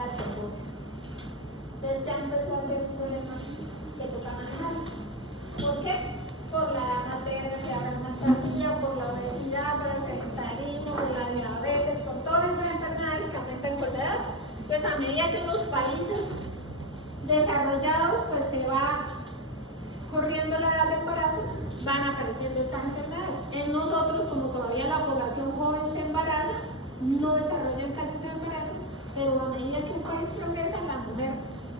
las trombosis. Entonces ya empezó a ser un problema que toca manejar. ¿Por qué? Por la edad materna, que ahora es más tardía, por la obesidad, por el sedentarismo, por la diabetes, por todas esas enfermedades que afectan con la edad. Entonces, a medida que en los países desarrollados pues se va corriendo la edad de embarazo, van apareciendo estas enfermedades. En nosotros, como todavía la población joven se embaraza, no desarrollan casi ese embarazo, pero a medida que un país progresa, la mujer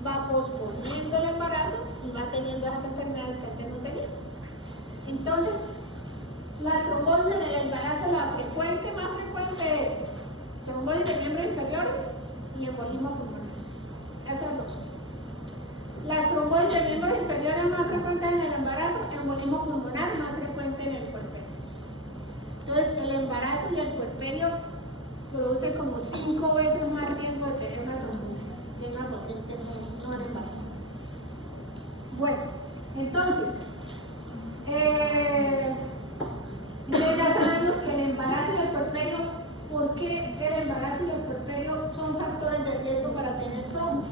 va posponiendo el embarazo y va teniendo esas enfermedades que antes no tenía. Entonces, las trombosis en el embarazo, la más frecuente es trombosis de miembros inferiores y embolismo pulmonar. Esas dos. Las trombosis de miembros inferiores más frecuentes en el embarazo, embolismo pulmonar más frecuente en el puerperio. Entonces, el embarazo y el puerperio producen como 5 veces más riesgo de tener una trombosis en una paciente no en embarazo. Bueno, entonces, ya sabemos que el embarazo y el puerperio, ¿por qué el embarazo y el puerperio son factores de riesgo para tener trombo?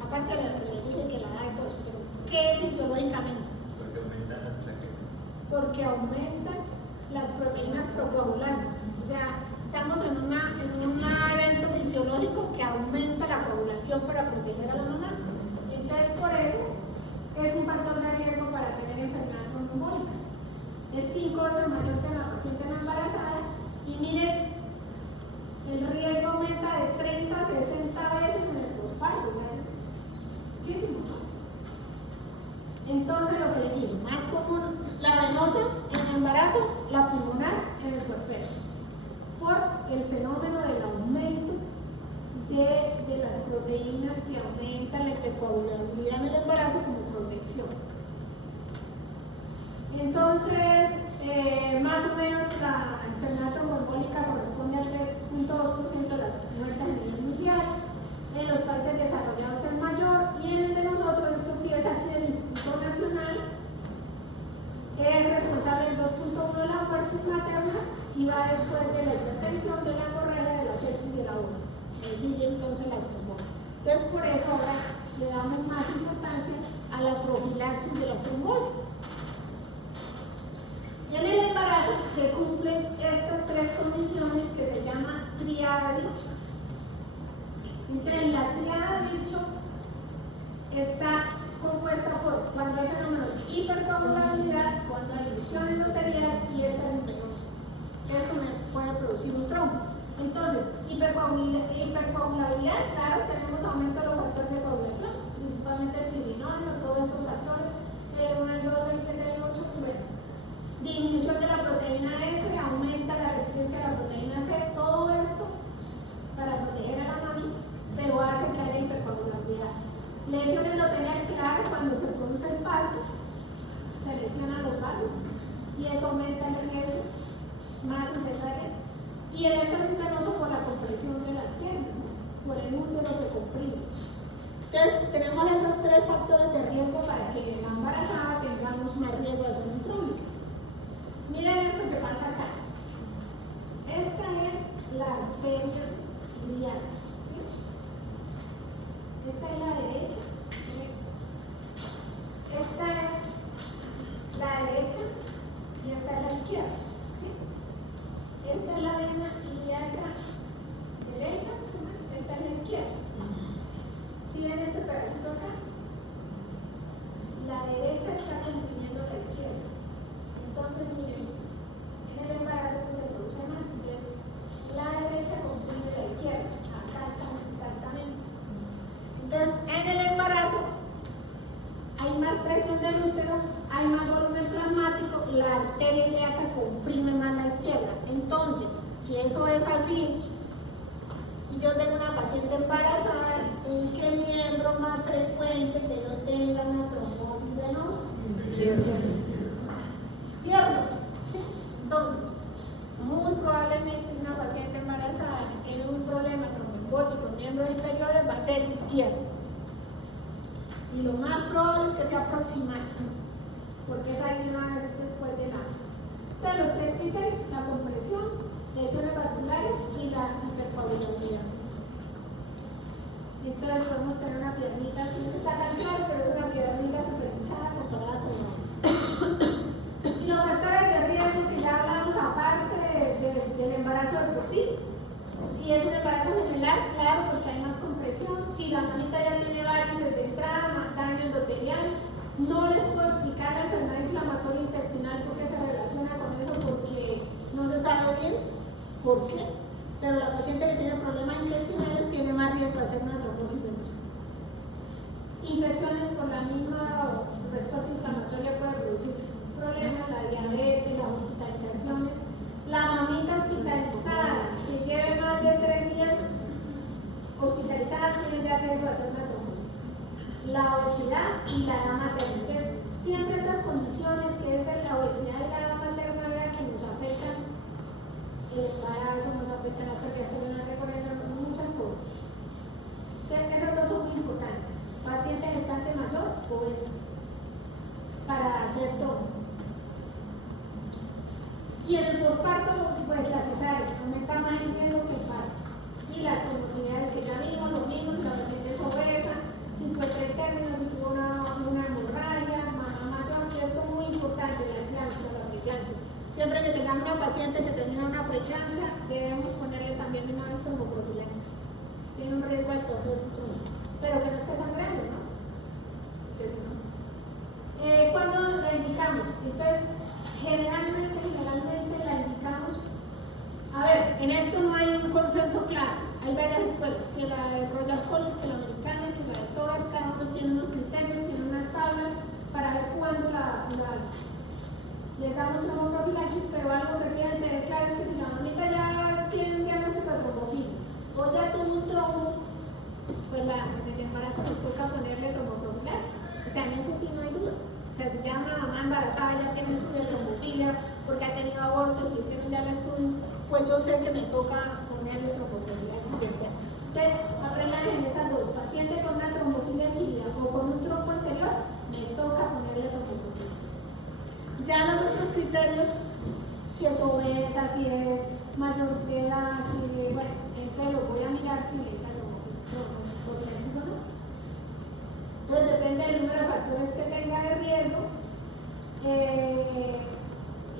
Aparte de lo que les dije que la da y todo eso, pero ¿qué fisiológicamente? Porque aumentan las plaquetas. Porque aumentan las proteínas procoagulantes. O sea, estamos en un evento fisiológico que aumenta la coagulación para proteger a la mamá. Entonces, por eso es un factor de riesgo para tener enfermedad trombólica. Es 5 veces mayor que la paciente no embarazada. Y miren, el riesgo aumenta de 30 a 60 veces en el posparto. Muchísimo, ¿no? Entonces, lo que les digo, más común la venosa en el embarazo, la pulmonar en el puerperio, por el fenómeno del aumento de las proteínas que aumentan la hipercoagulabilidad en el embarazo como protección. Entonces, más o menos la enfermedad tromboembólica corresponde al 3.2% de las muertes a nivel mundial. En los países desarrollados es mayor, y en el de nosotros, esto sí es aquí el Instituto Nacional, es responsable del 2.1% de las muertes maternas y va después de la hipertensión, de la hemorragia, de la sepsis y de la aborto. Es decir, entonces la trombosis. Entonces, por eso ahora le damos más importancia a la profilaxis de las trombosis. En el embarazo se cumplen estas 3 condiciones que se llaman triada de Bicho. Entonces, la triada de Bicho está compuesta por cuando hay fenómenos de hipercoagulabilidad, cuando hay ilusión endotelial y venoso. Eso me puede producir un trombo. Entonces, hipercoagulabilidad, claro, tenemos aumento de los factores de coagulación, principalmente el fibrinógeno, todos estos factores, el 1, el 2, el 3, el 8, disminución de la proteína S, aumenta la resistencia a la proteína C, todo esto para proteger a la mami, pero hace que haya hipercoagulabilidad. Lesión endotelial, claro, cuando se produce el parto, se lesionan los vasos y eso aumenta el riesgo más en cesárea. Y el éxtasis venoso por la compresión de las piernas, ¿no? Por el útero que comprime. Entonces, tenemos esos 3 factores de riesgo para que en la embarazada tengamos más riesgo de hacer un trombo. Miren esto que pasa acá. Esta es la arteria iliaca, ¿sí? Esta es la derecha. Esta es la derecha y esta es la izquierda, ¿sí? Esta es la vena ilíaca derecha, esta es la izquierda. ¿Sí ven este pedacito acá? La derecha está comprimiendo la izquierda. Entonces, miren, en el embarazo esto se produce más, entonces la derecha comprime la izquierda. Acá está exactamente. Entonces, en el embarazo hay más presión del útero, hay más volumen plasmático, la arteria ilíaca comprime más la izquierda. Entonces, si eso es así, y yo tengo una paciente embarazada, ¿en qué miembro más frecuente que yo tenga una trombosis venosa? Izquierdo. ¿Sí? Entonces, muy probablemente una paciente embarazada que tiene un problema tromboembólico en miembros inferiores va a ser izquierdo. Y lo más probable es que sea proximal, porque esa ayuda es después del acto. Entonces, los 3 criterios: la compresión, lesiones vasculares y la hipercoagulabilidad. la mamita ya tiene varices de entrada, daño endotelial, no les puedo explicar la enfermedad inflamatoria intestinal porque se relaciona con eso, porque no se sabe bien por qué, pero la paciente que tiene problemas intestinales tiene más riesgo de hacer una trombosis venosa. Infecciones por la misma respuesta inflamatoria puede producir problemas, la diabetes, las hospitalizaciones. La mamita hospitalizada que lleve más de 3 días hospitalizada tiene ya riesgo de hacer una trombosis. La obesidad y la edad materna. Entonces, siempre estas condiciones que es la obesidad y la edad materna, vean que nos afectan el embarazo, nos afectan la pérdida celular, recorriendo muchas cosas. Entonces, esas dos son muy importantes. Paciente gestante mayor, pues, para hacer trombo. Y en el posparto, pues la cesárea, aumenta más el riesgo que el parto. Y las comorbilidades que ya vimos, lo mismo, si la paciente es obesa, si fue pretérmino, si tuvo una hemorragia, mamá mayor, que esto es muy importante, la eclampsia, la preeclampsia. Siempre que tengamos una paciente que termina una preeclampsia, debemos ponerle también una vez tromboprofilaxis. Tiene un riesgo alto de trombo, pero que no esté sangrando, ¿no? ¿Cuándo la indicamos? Entonces, generalmente la indicamos. A ver, en esto no hay un consenso claro. Hay varias escuelas, que la de Royal College, que la americana, que la de todas, cada uno tiene unos criterios, tiene unas tablas para ver cuándo les damos tromboprofilaxis, pero algo que sí debe tener claro es que si la mamita ya tiene un diagnóstico de trombofilia o ya tuvo un trombo, pues en el embarazo nos toca ponerle tromboprofilaxis. O sea, en eso sí no hay duda. O sea, si ya una mamá embarazada ya tiene estudio de trombofilia porque ha tenido aborto, que hicieron ya el estudio, pues yo sé que me toca ponerle tromboprofilaxis. Entonces, aprendan en esas dos. Paciente con una trombofilia adquirida o con un trombo anterior, me toca ponerle tromboprofilaxis. Ya los otros criterios, si es obesa, si es mayor de edad, si bueno, pero voy a mirar si le da tromboprofilaxis o no. Entonces depende del número de factores que tenga de riesgo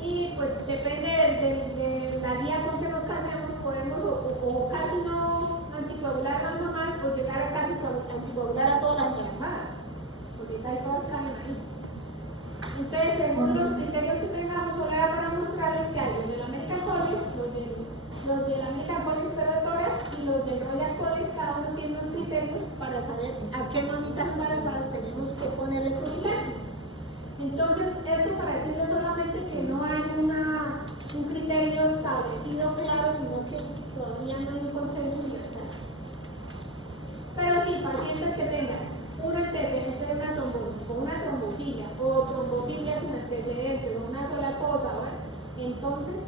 y pues depende de la vía con que nos casemos, podemos o casi no anticoagular a las mamás o llegar a casi anticoagular a todas las embarazadas, porque ahí todas caen ahí. Entonces, según los criterios que tengamos, solo era para mostrarles que hay los de la American College, los de la American College Operadoras y los del Royal College, cada uno tiene unos criterios para saber a qué mamitas embarazadas tenemos que ponerle profilaxis. Entonces, esto para decirles solamente que no hay un criterio establecido claro, sino que todavía no hay un consenso universal. Pero sí, pacientes que tengan un antecedente de una trombosis o una trombofilia o trombofilia sin antecedente o una sola cosa, ¿verdad? Entonces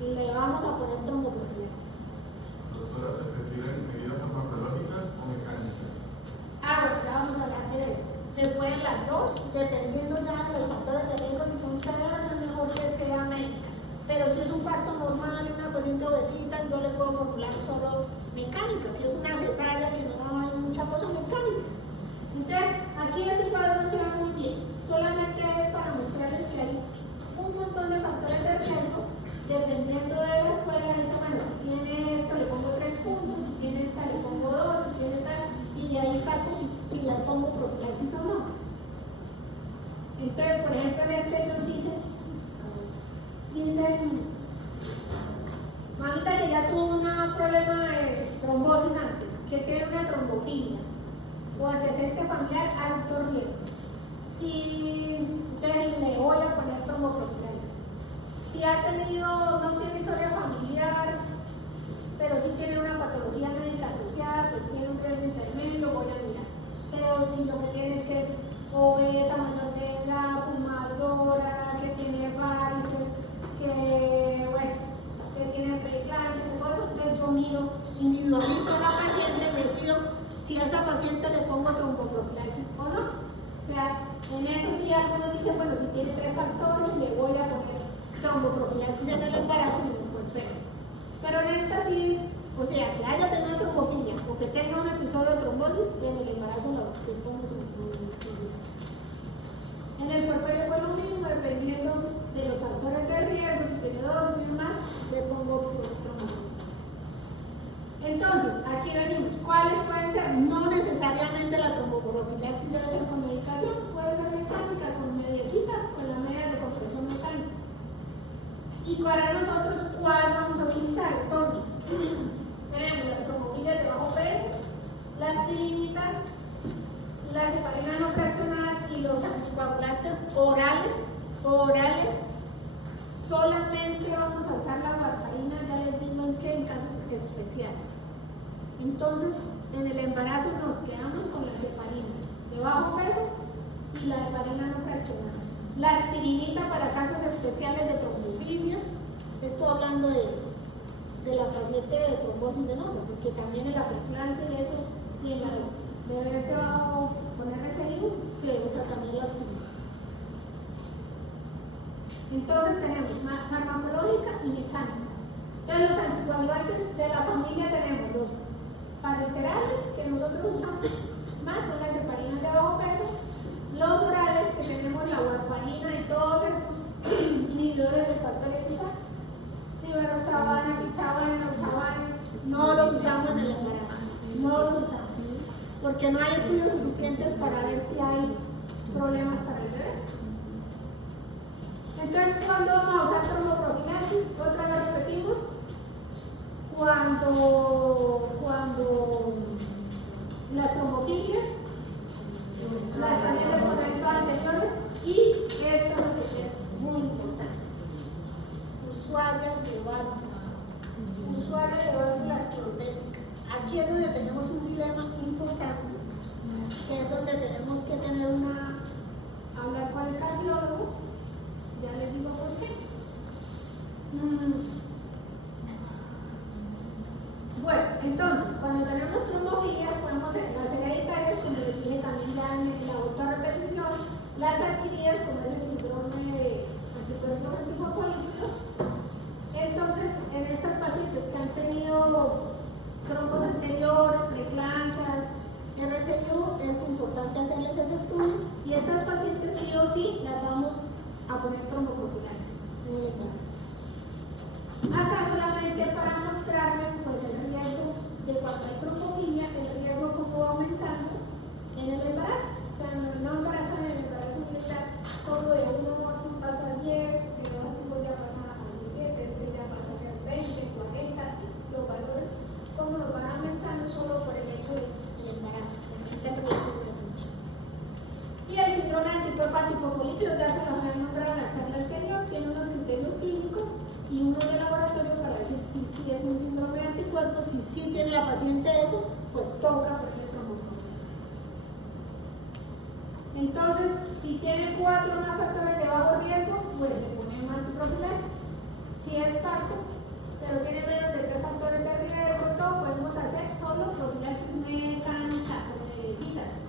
le vamos a poner tromboprofilaxis. Doctora, ¿se prefieren medidas farmacológicas o mecánicas? Bueno, ya vamos a hablar de eso. Se pueden las dos, dependiendo ya de los factores de riesgo. Si son severos, es mejor que sea médica. Pero si es un parto normal y una paciente obesita, yo le puedo formular solo mecánica. Si es una cesárea que no hay mucha cosa, mecánica. Entonces, aquí este cuadro no se ve muy bien. Solamente es para mostrarles que hay un montón de factores de riesgo. Dependiendo de la escuela, dice, bueno, si tiene esto, le pongo 3 puntos. Si tiene esta, le pongo 2. Si tiene tal. Y de ahí saco si le pongo profilaxis o no. Entonces, por ejemplo, en este ellos dicen, mamita que ya tuvo un problema de trombosis antes, que tiene una trombofilia o antecedente familiar alto riesgo. Si entonces le voy a poner tromboprofilaxis. Si ha tenido, no tiene historia familiar, pero sí tiene una patología médica asociada, pues tiene un riesgo intermedio, voy a mirar. Pero si lo que tiene es obesa, mayor de edad, fumadora, que tiene varices, que tiene preeclampsia, todo eso, entonces yo miro, individualizo a la paciente, decido si a esa paciente le pongo tromboprofilaxis o no. O sea, en eso sí algunos dicen, bueno, si tiene 3 factores, le voy a poner tromboprofilaxis en el embarazo y no puede. Pero en esta sí, o sea, que haya tenido trombofilia o que tenga un episodio de trombosis, en el embarazo le pongo tromboprofilaxis. En el puerperio fue lo mismo, dependiendo de los factores de riesgo, si tiene 2 o más, le pongo tromboprofilaxis. Entonces, aquí venimos. ¿Cuáles pueden ser? No necesariamente para nosotros, ¿cuál vamos a utilizar? Entonces, tenemos las trombofilias de bajo peso, la aspirinita, las heparinas no fraccionadas y los anticoagulantes orales. Solamente vamos a usar la warfarina, ya les digo en qué, en casos especiales. Entonces, en el embarazo nos quedamos con las heparinas de bajo peso y la heparina no fraccionada. La aspirinita para casos especiales de trombofilias. Estoy hablando de la paciente de trombosis venosa, porque también en la preeclampsia y eso, y en las bebés de bajo con RCIU se usa también la aspirina. Entonces tenemos farmacológica y mecánica. Entonces los anticoagulantes de la familia tenemos los parenterales que nosotros usamos, más son las heparinas de bajo peso, los orales que tenemos la warfarina y todos estos inhibidores de factor Xa, rivaroxabana, pixabana, oxabana, no los usamos en el embarazo, no los usamos, porque no hay estudios suficientes para ver si hay problemas para el bebé. Entonces, ¿cuándo vamos a usar tromboprofilaxis? Otra vez repetimos. Cuando las trombofilias, las pacientes con eventos anteriores y esto es lo que es muy importante. Usuarias de válvulas protésicas. Aquí es donde tenemos un dilema importante, que es donde tenemos que hablar con el cardiólogo. Ya les digo por qué. Bueno, entonces, cuando tenemos trombofilias, podemos ser las hereditarias, como les dije también ya en la autorrepetición, las adquiridas, como es el síndrome de anticuerpos antifosfolípicos. Entonces, en estas pacientes que han tenido trombos anteriores, preeclampsias, RCIU, es importante hacerles ese estudio y estas pacientes sí o sí las vamos a poner tromboprofilaxis. Acá solamente para mostrarles pues, el riesgo de cuando hay trombofilia, el riesgo como va aumentando en el embarazo. O sea, no embarazan en el embarazo militar, como de 1 pasa a 10, de 2 ya pasa a 17, este ya pasa a ser 20, 40, así, los valores como nos van aumentando solo por el hecho del embarazo. Y el síndrome de anticuerpo antifosfolípico, ya se los había nombrado en la charla anterior, tiene unos criterios clínicos y unos de laboratorio para decir si es un síndrome de anticuerpos, si tiene la paciente eso, pues toca ponerle tromboprofilaxis. Entonces, si tiene 4 más factores de bajo riesgo, pues le ponemos antiprofilaxis. Si es parto, pero tiene menos de 3 factores de riesgo, todo podemos hacer solo profilaxis mecánica, como de visitas.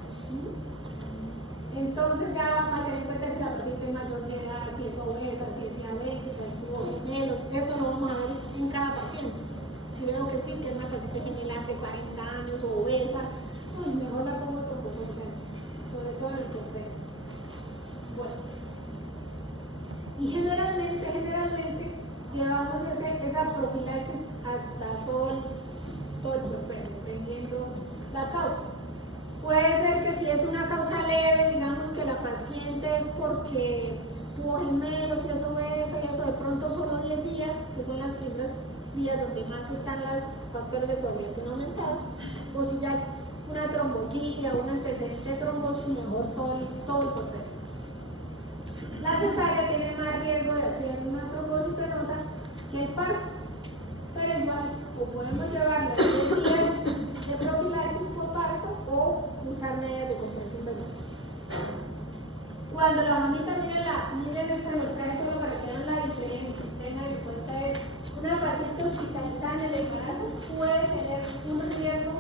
Entonces ya para tener en cuenta si la paciente es mayor de edad, si es obesa, si es diabética, si tuvo gemelos, eso lo vamos a ver en cada paciente. Si veo que sí, que es una paciente gemelar de 40 años o obesa, pues mejor la pongo tromboprofilaxis, sobre todo en el portero. Bueno, y generalmente llevamos a hacer esa profilaxis hasta todo el portero, dependiendo la causa. Puede ser que si es una causa leve, digamos que la paciente es porque tuvo gemelos y es obesa y eso de pronto solo 10 días, que son los primeros días donde más están los factores de coagulación aumentados, o si ya es una trombofilia o un antecedente de trombosis, mejor todo el portero. La cesárea tiene más riesgo de hacer una trombosis venosa que el parto, pero igual o podemos llevarla 10 días de profilaxis por parto o usar medidas de compresión venosa. Cuando la mamita miren ese traje solo para que vean la diferencia, tengan en cuenta es una paciente hospitalizada en el embarazo puede tener un riesgo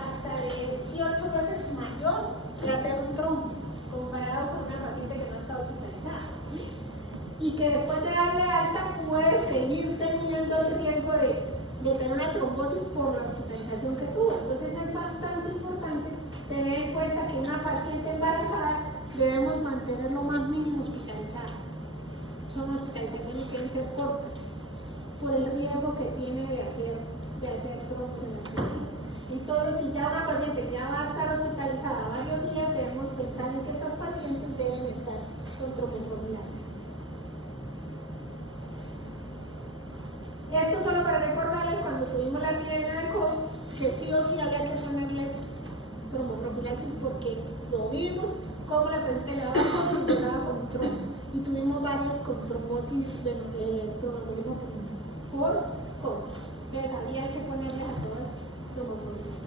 hasta de 18 veces mayor de hacer un trombo comparado con una paciente que no está hospitalizada. Y que después de darle alta puede seguir teniendo el riesgo de tener una trombosis por la hospitalización que tuvo. Entonces es bastante importante tener en cuenta que una paciente embarazada debemos mantener lo más mínimo hospitalizada. Son hospitalizaciones que deben ser cortas por el riesgo que tiene de hacer trombofilia. Entonces, si ya una paciente ya va a estar hospitalizada varios días, debemos pensar en que estas pacientes deben estar con trombofilaxis. que sí o sí había que ponerles tromboprofilaxis porque lo vimos cómo la paciente le daba y llegaba con un trombo. Y tuvimos varias con trombosis, tromboembolismo por COVID. Entonces había que ponerles a todas tromboprofilaxis.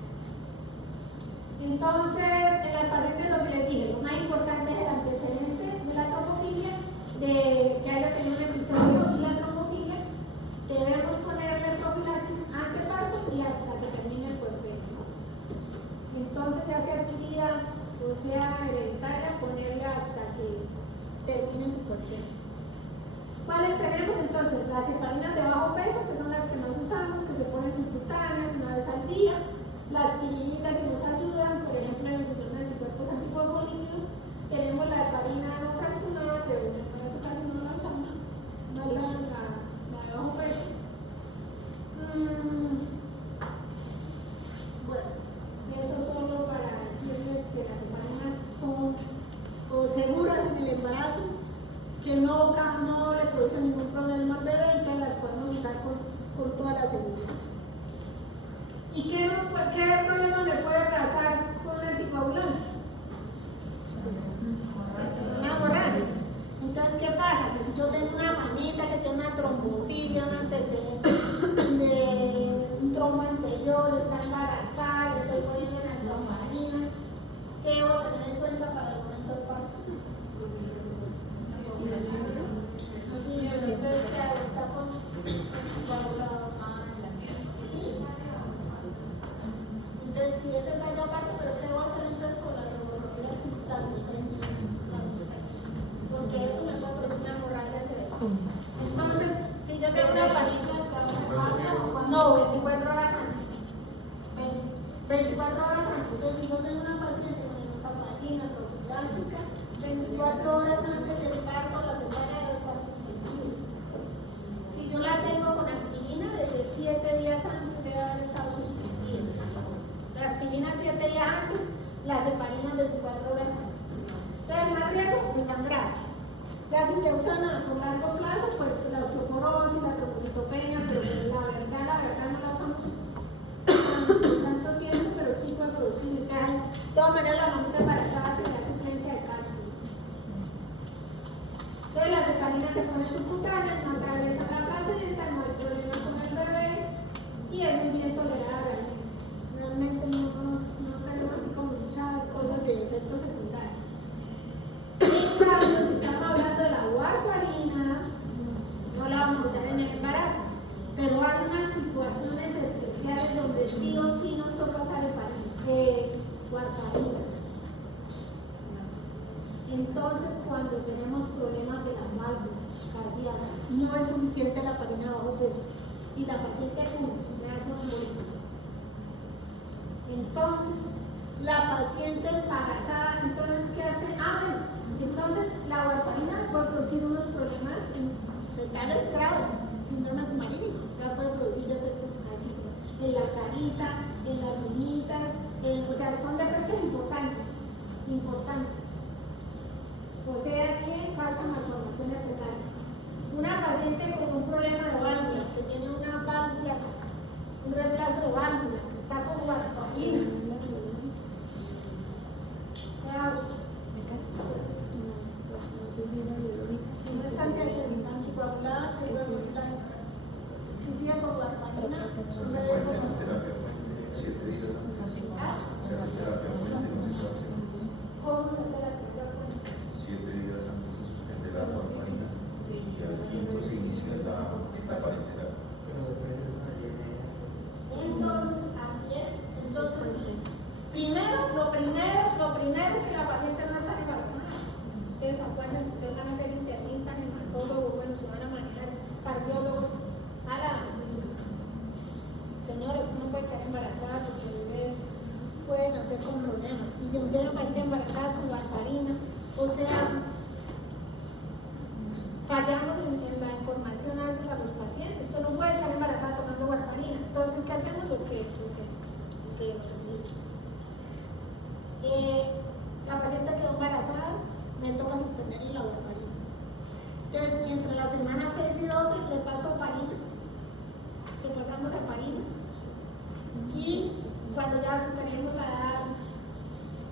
Entonces, en las pacientes lo que les dije, lo más importante es el antecedente de la trombofilia, de que haya tenido un episodio y la trombofilia. Debemos ponerle profilaxis anteparto y hasta que termine el puerperio, ¿no? Entonces, ya sea adquirida o sea hereditaria, ponerle hasta que termine su puerperio. ¿Cuáles tenemos entonces? Las heparinas de bajo peso, que son las que más usamos, que se ponen subcutáneas una vez al día. Las aspirinitas que nos ayudan, por ejemplo, en los síndromes de anticuerpos antifosfolípidos. Tenemos la heparina no fraccionada, pero en este caso no la usamos, no es la de bajo peso. Bueno, eso solo para decirles que las heparinas son seguras en el embarazo, que no le producen ningún problema al bebé, entonces las podemos usar con toda la seguridad. ¿Y qué problema le puede pasar con un anticoagulante? Una hemorragia. Entonces, ¿qué pasa? Que si yo tengo una mamita que tiene una trombofilia, un antecedente de un trombo anterior, está embarazada, le estoy poniendo una trombofarina, ¿qué debo tener en cuenta para el momento del parto? Sí, pero entonces, ¿qué hago? ¿Está con coagulado? Entonces, si esa es algo aparte, pero ¿qué voy a hacer entonces con la trombofilaxis? La suspensión. Porque eso me puede producir una hemorragia severa. Entonces, si yo tengo una paciente, no, 24 horas antes. 24 horas antes. Entonces, si yo tengo una paciente con enoxaparina profiláctica, 24 horas antes del parto, la cesárea debe estar suspendida. Si yo la tengo con aspirina, desde 7 días antes debe haber estado suspendida. La aspirina 7 días antes, las heparinas 24 horas antes. Entonces, el más riesgo, pues sangrar. Ya si se usan a largo plazo, pues la osteoporosis, la trombocitopenia, pero la verdad no la usamos tanto tiempo, pero sí puede producir calcio. De todas maneras, la mamita embarazada se da suplencia de calcio. Entonces, las heparinas se ponen subcutáneas, no atraviesan la placenta, no hay problema con el bebé y es muy bien tolerada. Realmente no tenemos así como muchas cosas de efectos secundarios. En cambio, si estamos hablando de la warfarina, no la vamos a usar en el embarazo, pero hay unas situaciones especiales donde sí o sí nos toca usar warfarina. Entonces, cuando tenemos problemas de las válvulas cardíacas, no es suficiente la heparina bajo peso y la paciente me hace un embólico. Entonces, la paciente embarazada, entonces, ¿qué hace? Entonces, la warfarina puede producir unos problemas fetales graves, síndrome heparínico, ya puede producir defectos cardíacos en la carita, en las uñitas, o sea, son defectos importantes. O sea, que causan malformaciones fetales. Una paciente con un problema de válvulas, que tiene unas válvulas, un reemplazo de válvula, que está con warfarina. ¿Qué hago? Si no es anticoagulada, se puede morir. Si sigue con warfarina, se debe morir. ¿Cómo se hace la terapia? 7 días antes se suspende la warfarina y al quinto se inicia la parenterapia. Entonces, así es. Entonces, lo primero es que la paciente no está embarazada. Entonces, acuérdense, ustedes van a ser internistas, hematólogos, bueno, se van a manejar cardiólogos. Señores, no puede quedar embarazada porque el bebé puede nacer con problemas. Y yo sé pacientes embarazadas con warfarina. O sea, fallamos en la información a veces a los pacientes. Usted no puede quedar embarazada tomando warfarina. Entonces, ¿qué hacemos? Lo que la paciente quedó embarazada, me toca suspenderle la warfarina. Entonces, mientras las semanas 6 y 12 le paso heparina, le pasamos heparina y embarazo tenemos la edad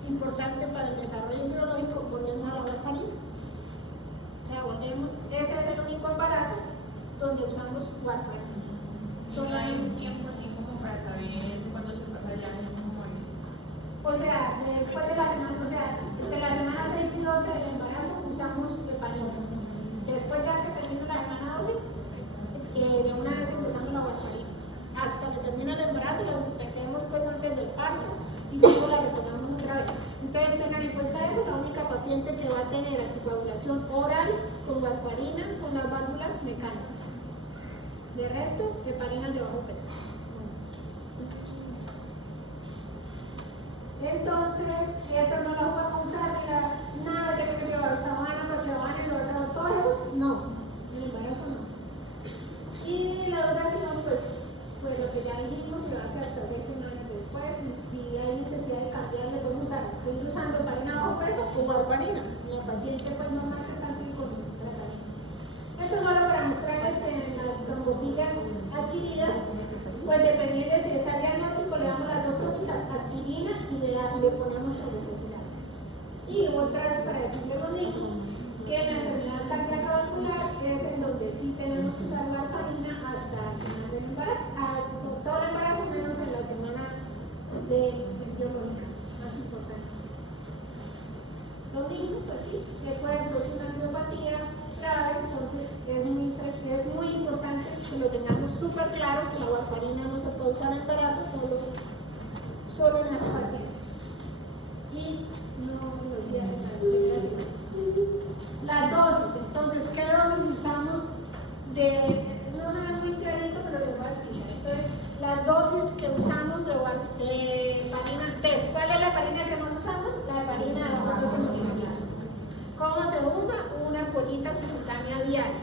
importante para el desarrollo embriológico, volvemos a la warfarina. O sea, volvemos, ese es el único embarazo donde usamos warfarina. Solo hay un tiempo así como para saber cuándo se pasa ya en un momento. O sea, después de la semana, o sea, de la semana 6 y 12 del embarazo usamos heparinas. Después ya que termina la semana 12, de una vez empezamos la warfarina. Hasta que termina el embarazo la suspendemos pues antes del parto y luego la retomamos otra vez. Entonces tengan en cuenta eso, la única paciente que va a tener anticoagulación oral con warfarina son las válvulas mecánicas. De resto, heparinas de bajo peso. Entonces, eso no lo vamos a usar, nada que tenga que llevar sabana, pues sabana, todo eso, no, el embarazo no. Y la duración, pues lo que ya dijimos, se va a hacer hasta 6 semanas después, y si hay necesidad de cambiar, le podemos usar, estoy usando heparina bajo peso o warfarina, la paciente pues normal que está en tratamiento. Esto es solo para mostrarles que en las trombofilias adquiridas, pues dependiendo de si está el diagnóstico, le damos las dos cositas, aspirina y le ponemos tromboprofilaxis. Y otra vez para decirle lo mismo, que en la enfermedad cardíaca valvular es en donde sí tenemos que usar warfarina hasta el final del embarazo, todo el embarazo menos en la semana de embriológica, más importante. Lo mismo, pues sí, le puede producir una neuropatía grave, entonces es muy importante que lo tengamos súper claro que la warfarina no se puede usar en embarazo, solo en las pacientes. Y no me olvides de las reglas. Las dosis, entonces, ¿qué dosis usamos? No se ve muy clarito, pero les voy a explicar. Entonces, las dosis que usamos de heparina, entonces, ¿cuál es la heparina que más usamos? La heparina de bajo peso nutricional. ¿Cómo se usa? Una ampollita subcutánea diaria,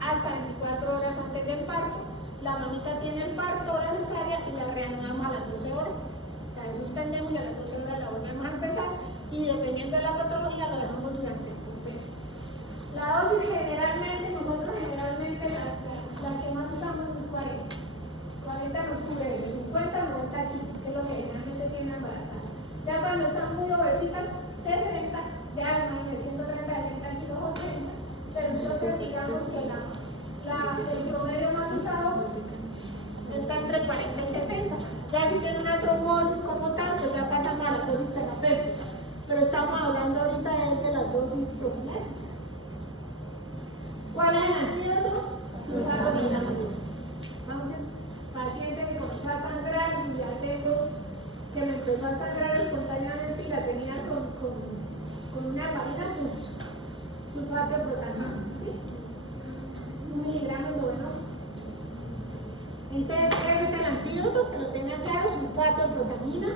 hasta 24 horas antes del parto. La mamita tiene el parto, hora cesárea, y la reanudamos a las 12 horas. O sea, suspendemos y a las 12 horas la volvemos a empezar, y dependiendo de la patología lo dejamos durante el completo. La dosis nosotros generalmente la que más usamos es 40. 40 nos cubre de 50 a 90 aquí, que es lo que generalmente tiene embarazada. Ya cuando están muy obesitas, 60, ya no de 130 de 30 kilos o 30, pero nosotros digamos que el promedio más usado está entre 40 y 60. Ya si tiene una trombosis como tal, pues ya pasamos a la dosis terapéutica. Pero estamos hablando ahorita de las dosis profilácticas. ¿Cuál es el antídoto? Sulfato de melamina. Entonces, paciente que comenzó a sangrar y ya tengo que me empezó a sangrar espontáneamente y la tenía con una varina, pues sulfato de protamina, ¿sí? 1 miligramo endovenoso. Entonces, ese es el antídoto, que lo tengan claro, sulfato de protamina,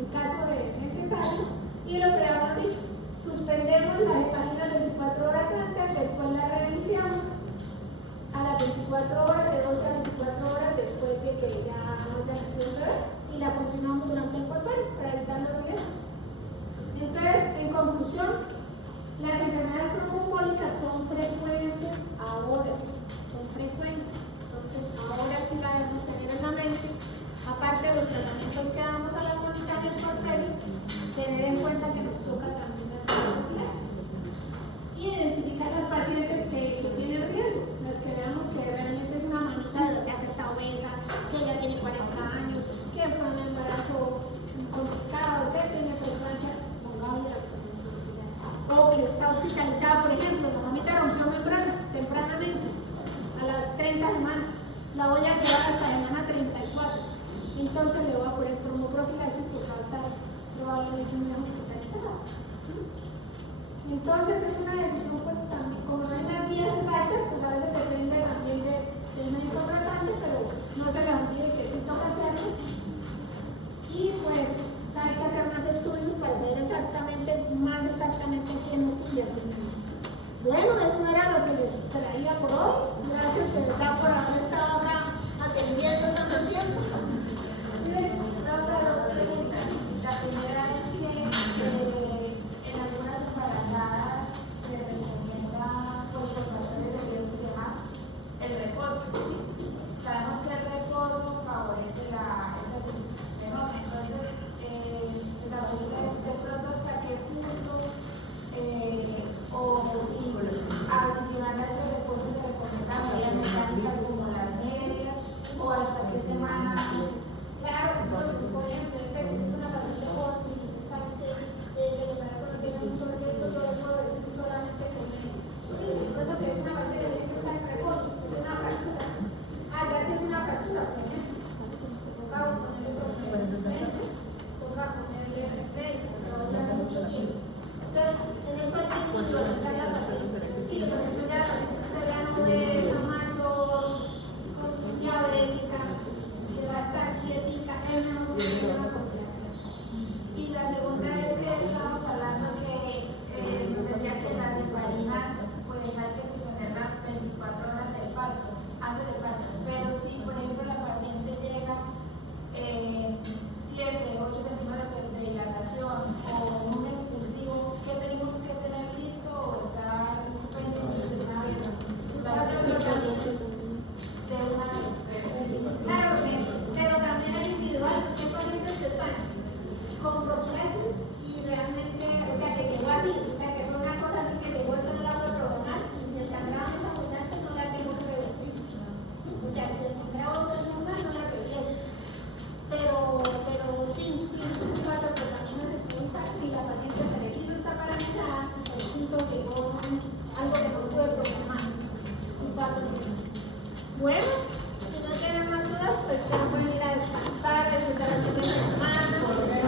en caso de necesario. Y lo que habíamos dicho, suspendemos las heparinas 24 horas antes, después las reiniciamos a las 24 horas, de 12 a 24 horas después de que ya nació el bebé, y la continuamos durante el puerperio para evitar los riesgos. Entonces, en conclusión, las enfermedades tromboembólicas son frecuentes ahora, son frecuentes. Entonces, ahora sí la debemos tener en la mente. Aparte de los tratamientos que damos a la mamita en el puerperio, tener en cuenta que nos toca también la tromboembolia. Y identificar las pacientes que tienen riesgo, las que veamos que realmente es una mamita de verdad que está obesa, que ya tiene 40 años, que fue un embarazo complicado, que tiene frecuencia probable o que está hospitalizada, por ejemplo, la mamita rompió membranas tempranamente, a las 30 semanas, la voy a llevar hasta semana 34, entonces le voy a poner tromboprofilaxis porque va a estar probablemente un día hospitalizada. Entonces es una decisión, pues también, como no hay las vías exactas, pues a veces depende también del médico tratante, pero no se le olvide que sí toca hacerlo. Y pues hay que hacer más estudios para ver más exactamente quiénes sí y a quiénes no. Bueno, eso era lo que les traía por hoy. Gracias de verdad por haber estado acá atendiendo tanto tiempo.